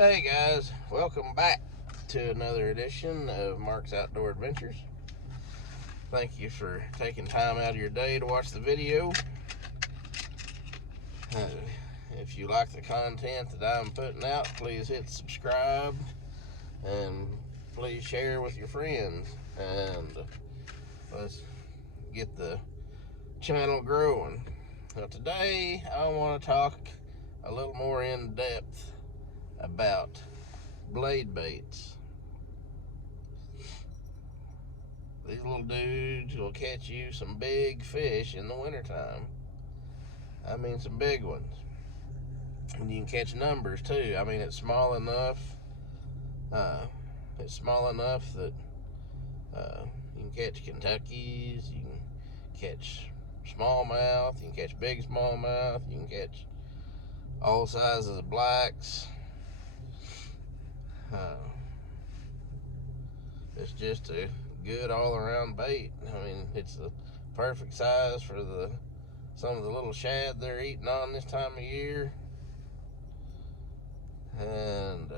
Hey guys, welcome back to another edition of Mark's Outdoor Adventures. Thank you for taking time out of your day to watch the video. If you like the content that I'm putting out, please hit subscribe and please share with your friends, and let's get the channel growing. Now today I want to talk a little more in depth about blade baits. These little dudes will catch you some big fish in the wintertime. I mean, some big ones. And you can catch numbers too. I mean, it's small enough that you can catch Kentuckies, you can catch smallmouth, you can catch big smallmouth, you can catch all sizes of blacks. It's just a good all-around bait. I mean, it's the perfect size for some of the little shad they're eating on this time of year. And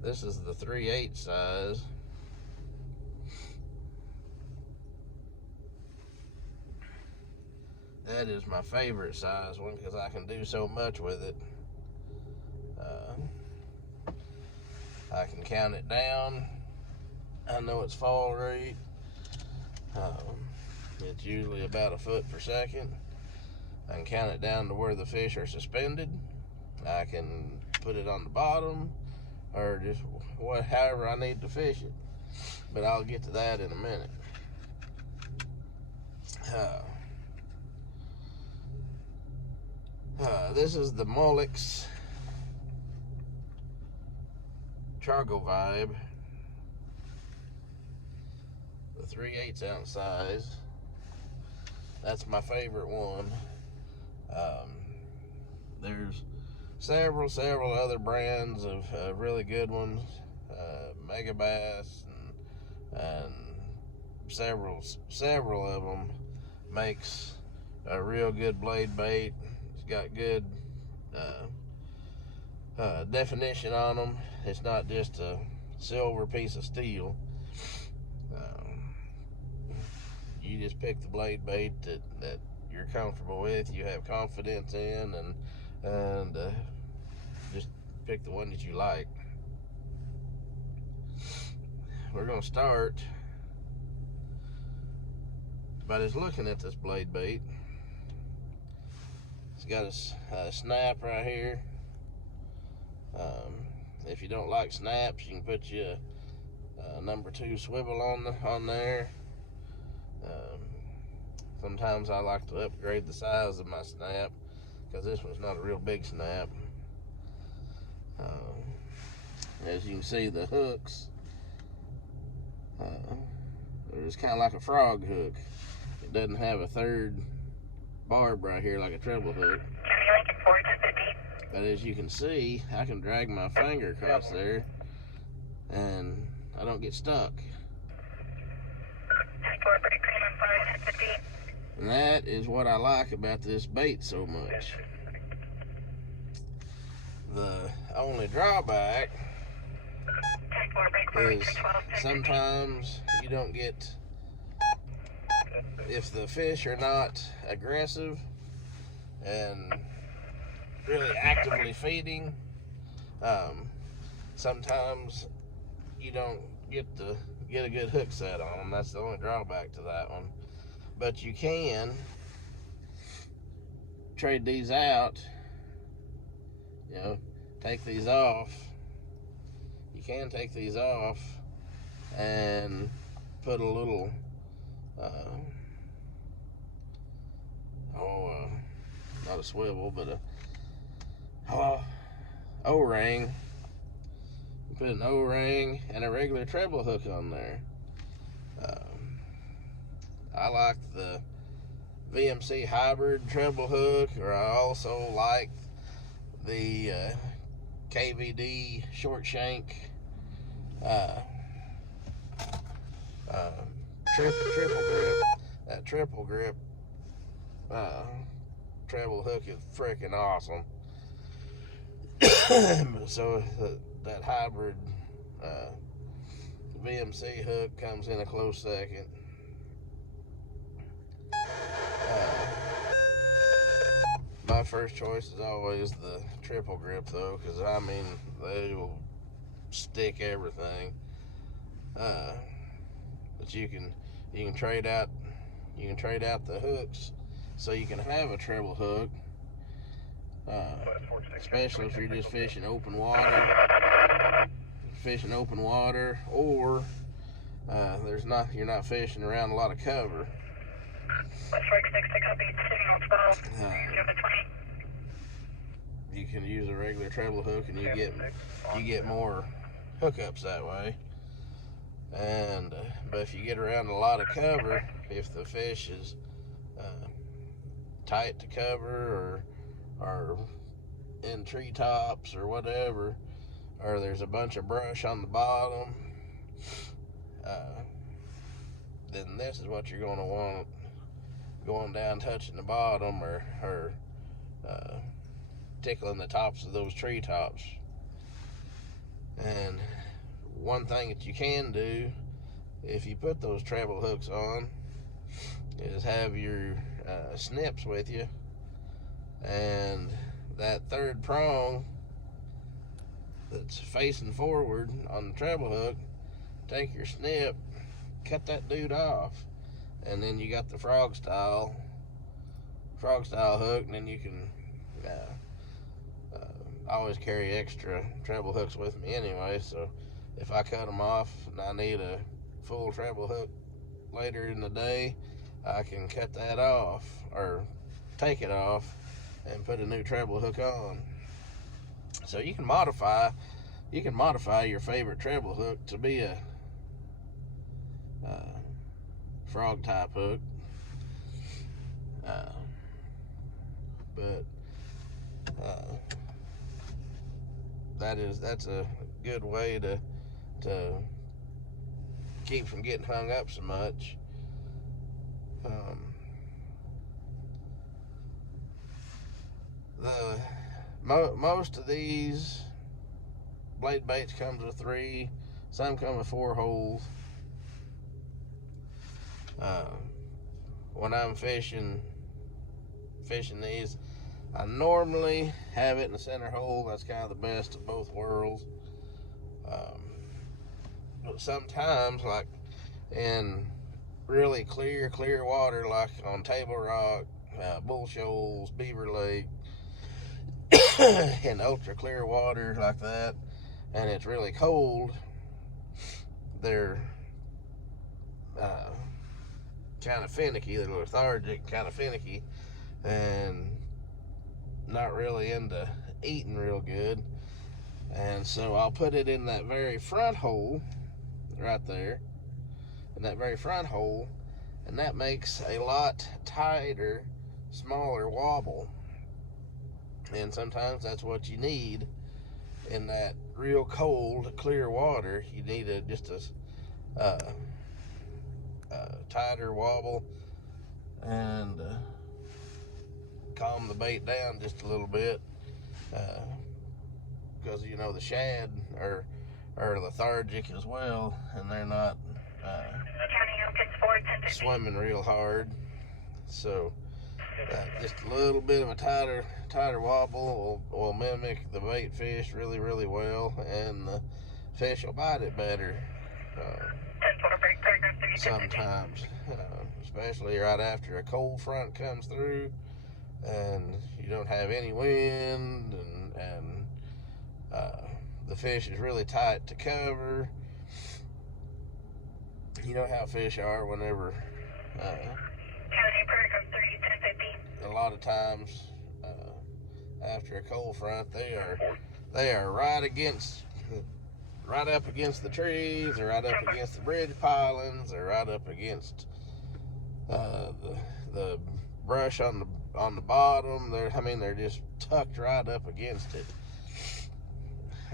this is the 3/8 size. That is my favorite size one because I can do so much with it. I can count it down. I know its fall rate. It's usually about a foot per second. I can count it down to where the fish are suspended. I can put it on the bottom or just however I need to fish it. But I'll get to that in a minute. This is the Mulix Chargo Vibe, the 3/8 ounce size. That's my favorite one. There's several other brands of really good ones, Mega Bass and several of them makes a real good blade bait. It's got good definition on them. It's not just a silver piece of steel. You just pick the blade bait that you're comfortable with, you have confidence in, and just pick the one that you like. We're going to start by just looking at this blade bait. It's got a snap right here. If you don't like snaps, you can put you a number 2 swivel on there. Sometimes I like to upgrade the size of my snap because this one's not a real big snap. As you can see, the hooks are just kind of like a frog hook. It doesn't have a third barb right here like a treble hook. But as you can see, I can drag my finger across there and I don't get stuck. And that is what I like about this bait so much. The only drawback is sometimes you don't get, if the fish are not aggressive and really actively feeding, sometimes you don't get a good hook set on them. That's the only drawback to that one. But you can trade these out, take these off. You can take these off and put a little not a swivel, but a O-ring. Put an O-ring and a regular treble hook on there. I like the VMC hybrid treble hook, or I also like the KVD short shank triple grip. That triple grip treble hook is freaking awesome. So that hybrid VMC hook comes in a close second. My first choice is always the triple grip though, because I mean they will stick everything. But you can trade out the hooks so you can have a treble hook, especially if you're just fishing open water, or you're not fishing around a lot of cover. You can use a regular treble hook and you get more hookups that way. And but if you get around a lot of cover, if the fish is tight to cover or in treetops or whatever, or there's a bunch of brush on the bottom, then this is what you're going to want, going down touching the bottom or tickling the tops of those treetops. And one thing that you can do if you put those treble hooks on is have your snips with you, and that third prong that's facing forward on the treble hook, take your snip, cut that dude off, and then you got the frog style hook, and then you can I always carry extra treble hooks with me anyway, so if I cut them off and I need a full treble hook later in the day, I can cut that off or take it off and put a new treble hook on. So you can modify your favorite treble hook to be a frog type hook, but that's a good way to keep from getting hung up so much. Most of these blade baits comes with 3, some come with 4 holes. When I'm fishing these, I normally have it in the center hole. That's kind of the best of both worlds. But sometimes, like in really clear water, like on Table Rock, Bull Shoals, Beaver Lake, in ultra clear water like that, and it's really cold, they're kind of finicky. They're lethargic, kind of finicky, and not really into eating real good. And so I'll put it in that very front hole right there, in that very front hole, and that makes a lot tighter, smaller wobble. And sometimes that's what you need in that real cold, clear water. You need just a tighter wobble and calm the bait down just a little bit, because the shad are lethargic as well, and they're not swimming real hard. So just a little bit of a tighter wobble will mimic the bait fish really well, and the fish will bite it better sometimes, especially right after a cold front comes through and you don't have any wind, and the fish is really tight to cover. You know how fish are whenever a lot of times after a cold front, they are right up against the trees, or right up against the bridge pilings, or right up against the brush on the bottom. They're just tucked right up against it,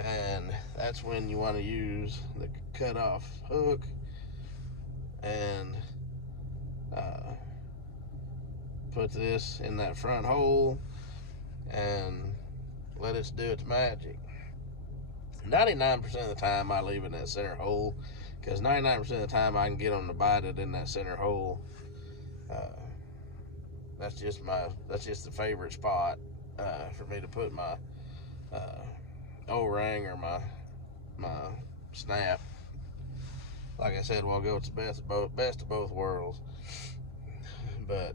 and that's when you want to use the cut off hook and put this in that front hole and let it do its magic. 99% of the time I leave it in that center hole, because 99% of the time I can get them to bite it in that center hole. That's just the favorite spot for me to put my O-ring or my snap. Like I said, we'll go, it's the best of both worlds. But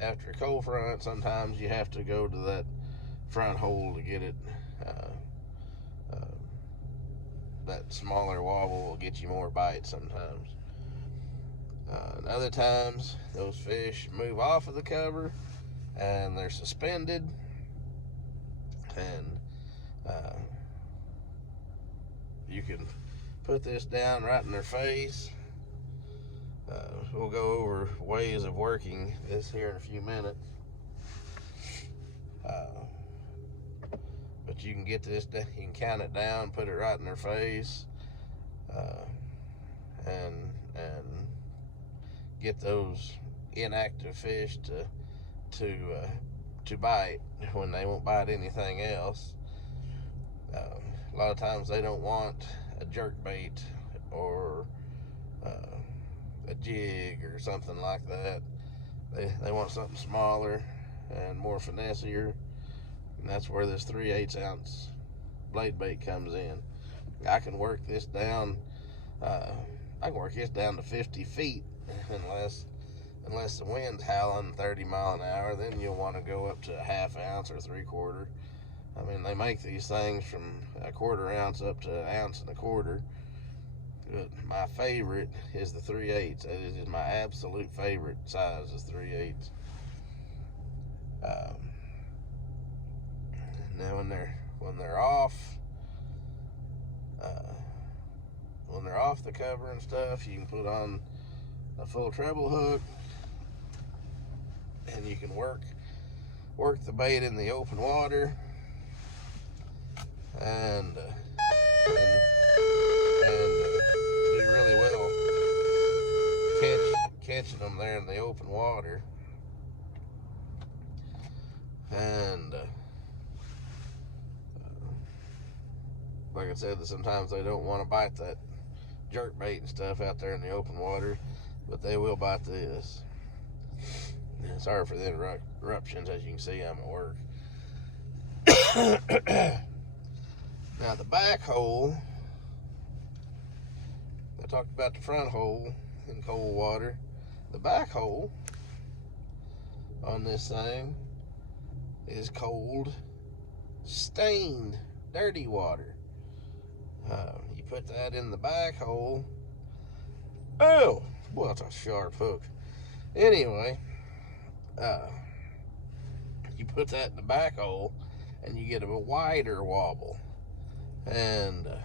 after a cold front, sometimes you have to go to that front hole to get it. That smaller wobble will get you more bites sometimes. And other times, those fish move off of the cover and they're suspended, and you can put this down right in their face. We'll go over ways of working this here in a few minutes. But you can get this, you can count it down, put it right in their face, and get those inactive fish to bite when they won't bite anything else. A lot of times they don't want a jerk bait or a jig or something like that. They want something smaller and more finessier, and that's where this 3/8 ounce blade bait comes in. I can work this down. I can work this down to 50 feet unless the wind's howling 30 mile an hour. Then you'll want to go up to a 1/2 ounce or 3/4. I mean, they make these things from a 1/4 ounce up to 1 1/4 ounces. But my favorite is the 3/8. It is my absolute favorite size is 3/8. Now when they're off the cover and stuff, you can put on a full treble hook, and you can work the bait in the open water, and do really well catching them there in the open water. And like I said, sometimes they don't want to bite that jerk bait and stuff out there in the open water, but they will bite this. Sorry for the interruptions. As you can see, I'm at work. Now the back hole, I talked about the front hole in cold water. The back hole on this thing is cold, stained, dirty water. You put that in the back hole. Oh, boy, that's a sharp hook. Anyway, you put that in the back hole, and you get a wider wobble. And if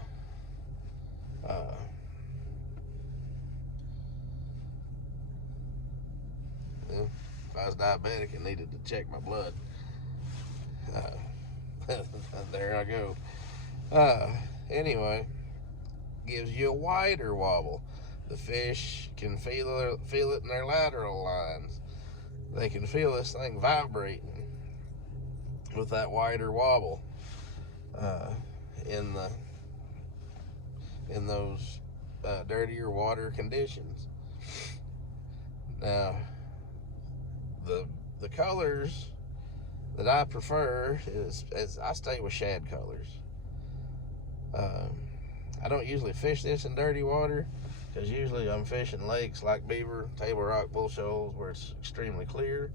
I was diabetic and needed to check my blood, there I go. Anyway, gives you a wider wobble. The fish can feel it in their lateral lines. They can feel this thing vibrating with that wider wobble in those dirtier water conditions. Now, the colors that I prefer is I stay with shad colors. I don't usually fish this in dirty water, because usually I'm fishing lakes like Beaver, Table Rock, Bull Shoals, where it's extremely clear.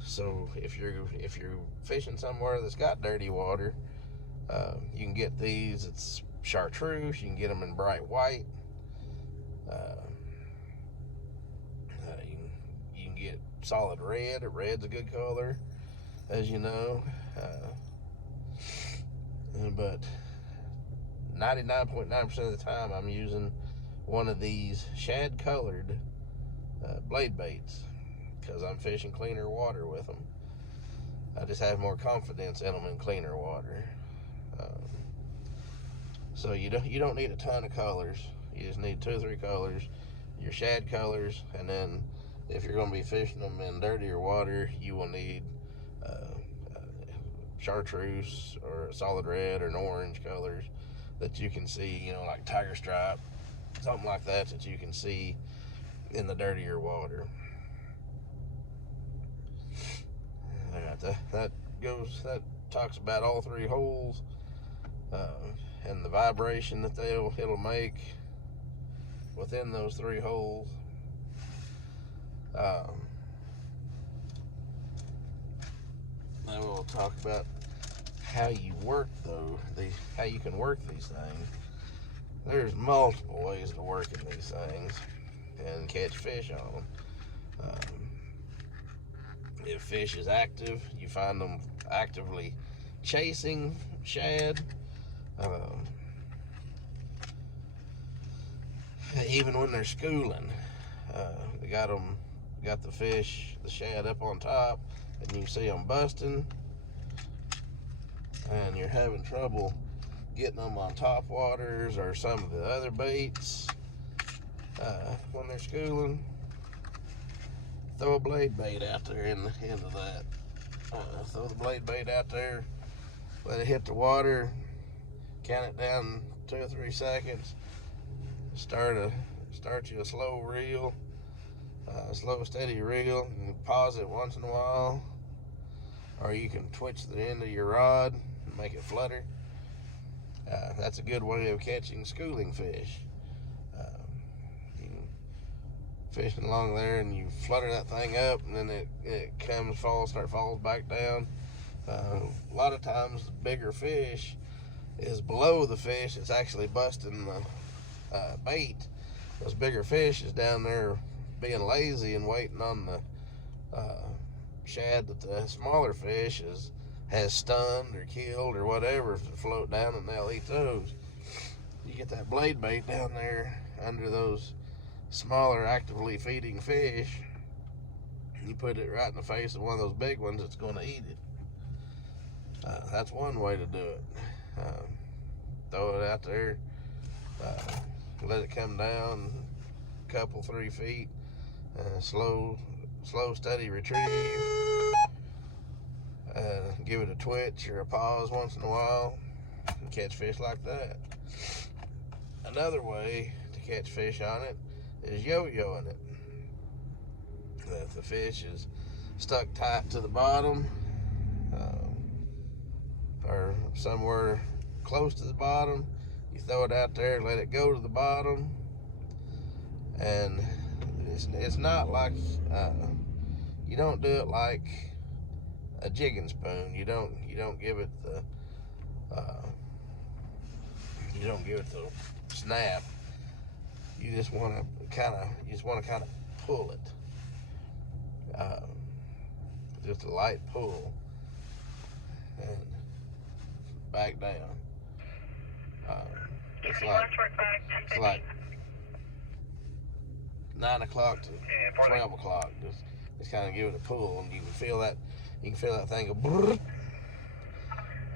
So if you're fishing somewhere that's got dirty water, you can get these. It's chartreuse. You can get them in bright white. You can get solid red. Red's a good color, as you know. But 99.9% of the time I'm using one of these shad colored blade baits, because I'm fishing cleaner water with them. I just have more confidence in them in cleaner water. So you don't need a ton of colors. You just need 2 or 3 colors, your shad colors, and then if you're going to be fishing them in dirtier water, you will need chartreuse or solid red or an orange colors that you can see, you know, like tiger stripe, something like that you can see in the dirtier water. That talks about all three holes and the vibration that it'll make within those three holes. Then we'll talk about how you work how you can work these things. There's multiple ways to work in these things and catch fish on them. If fish is active, you find them actively chasing shad. Even when they're schooling, they got the fish, the shad up on top, and you see them busting, and you're having trouble getting them on top waters or some of the other baits when they're schooling. Throw a blade bait out there into that. Throw the blade bait out there, let it hit the water, count it down 2 or 3 seconds, start you a slow reel, slow steady reel, and pause it once in a while, or you can twitch the end of your rod and make it flutter. That's a good way of catching schooling fish. Fishing along there and you flutter that thing up, and then it falls back down. A lot of times the bigger fish is below the fish it's actually busting the bait. Those bigger fish is down there being lazy and waiting on the shad that the smaller fish has stunned or killed or whatever to float down, and they'll eat those. You get that blade bait down there under those smaller actively feeding fish, you put it right in the face of one of those big ones that's going to eat it. That's one way to do it. Throw it out there, let it come down a couple 3 feet, slow steady retrieve, give it a twitch or a pause once in a while, and catch fish like that. Another way to catch fish on it is yo-yoing it. If the fish is stuck tight to the bottom, or somewhere close to the bottom, you throw it out there, let it go to the bottom, and it's not like you don't do it like a jigging spoon. You don't give it the snap. You just want to kind of pull it, just a light pull, and back down. It's like 9 o'clock to 12 o'clock. Just kind of give it a pull, and you can feel that thing go brrr,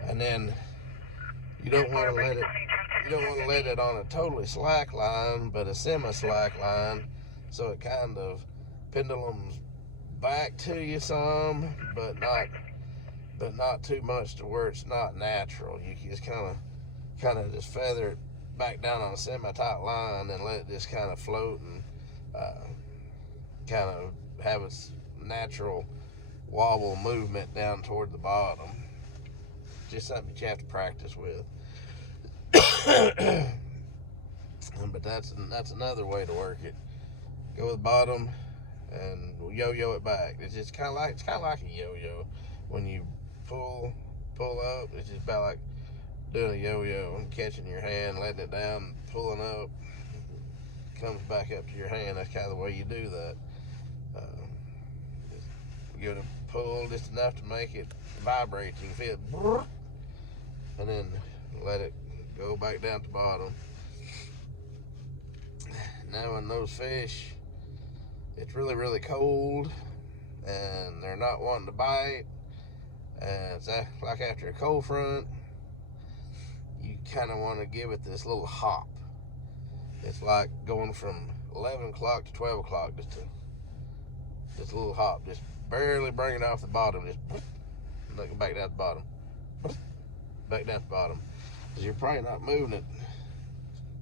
and then you don't want to let it on a totally slack line, but a semi-slack line, so it kind of pendulums back to you some, but not too much to where it's not natural. You can just kind of just feather it back down on a semi-tight line and let it just kind of float and kind of have its natural wobble movement down toward the bottom. Just something you have to practice with. But that's another way to work it. Go to the bottom and yo-yo it back. It's just kind of like a yo-yo. When you pull up, it's just about like doing a yo-yo and catching your hand, letting it down, pulling up, comes back up to your hand. That's kind of the way you do that. Just give it a pull just enough to make it vibrate. You can feel it, and then let it go back down to the bottom. Now when those fish, it's really, really cold and they're not wanting to bite, and it's like after a cold front, you kind of want to give it this little hop. It's like going from 11 o'clock to 12 o'clock, just Just a little hop, just barely bring it off the bottom, just look back down the bottom, back down the bottom, because you're probably not moving it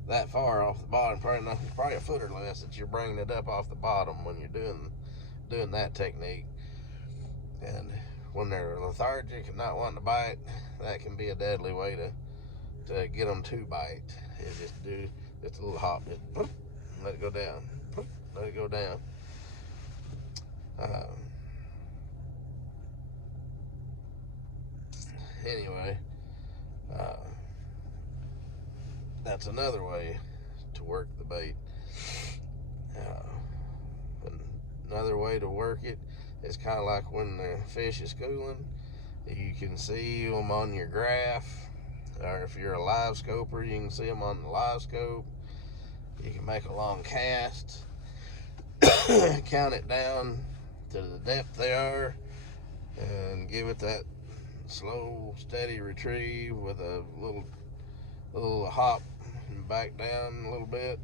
that far off the bottom, probably a foot or less that you're bringing it up off the bottom when you're doing that technique. And when they're lethargic and not wanting to bite, that can be a deadly way to get them to bite. You just do just a little hop, just let it go down, let it go down. Anyway, that's another way to work the bait. Another way to work it is kind of like when the fish is schooling. You can see them on your graph, or if you're a live scoper, you can see them on the live scope. You can make a long cast, count it down to the depth they are, and give it that slow, steady retrieve with a little hop and back down a little bit,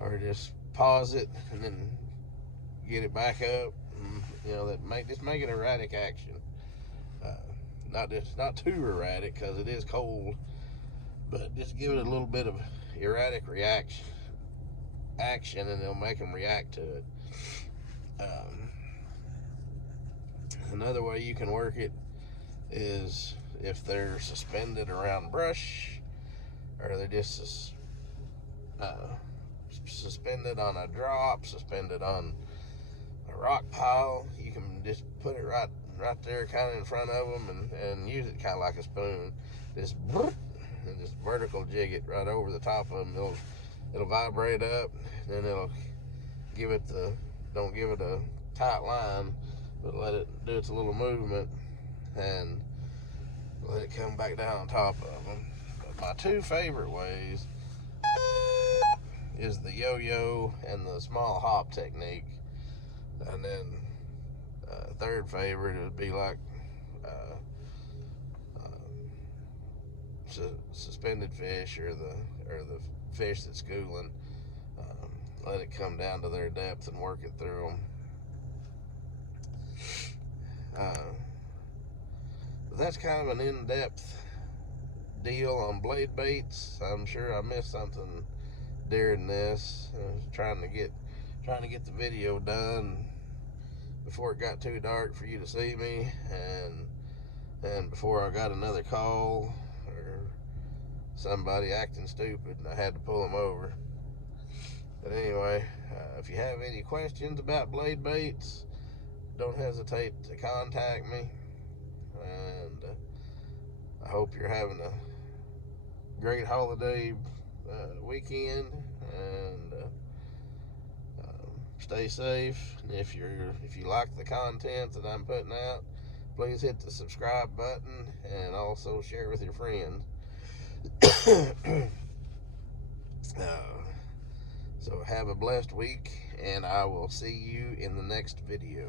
or just pause it and then get it back up. And, just make it erratic action. Not too erratic, because it is cold, but just give it a little bit of erratic action, and it'll make them react to it. Another way you can work it is if they're suspended around brush, or they're just suspended on a drop, suspended on a rock pile. You can just put it right there, kind of in front of them, and use it kind of like a spoon. Just vertical jig it right over the top of them. It'll vibrate up, then it'll don't give it a tight line, but let it do its little movement, and let it come back down on top of them. But my two favorite ways is the yo-yo and the small hop technique. And then third favorite would be like suspended fish, or the fish that's schooling. Let it come down to their depth and work it through them. But that's kind of an in-depth deal on blade baits. I'm sure I missed something during this. I was trying to get the video done before it got too dark for you to see me, and before I got another call or somebody acting stupid and I had to pull them over. But anyway, if you have any questions about blade baits, don't hesitate to contact me, and I hope you're having a great holiday weekend, and stay safe. And if you like the content that I'm putting out, please hit the subscribe button, and also share with your friends. So have a blessed week, and I will see you in the next video.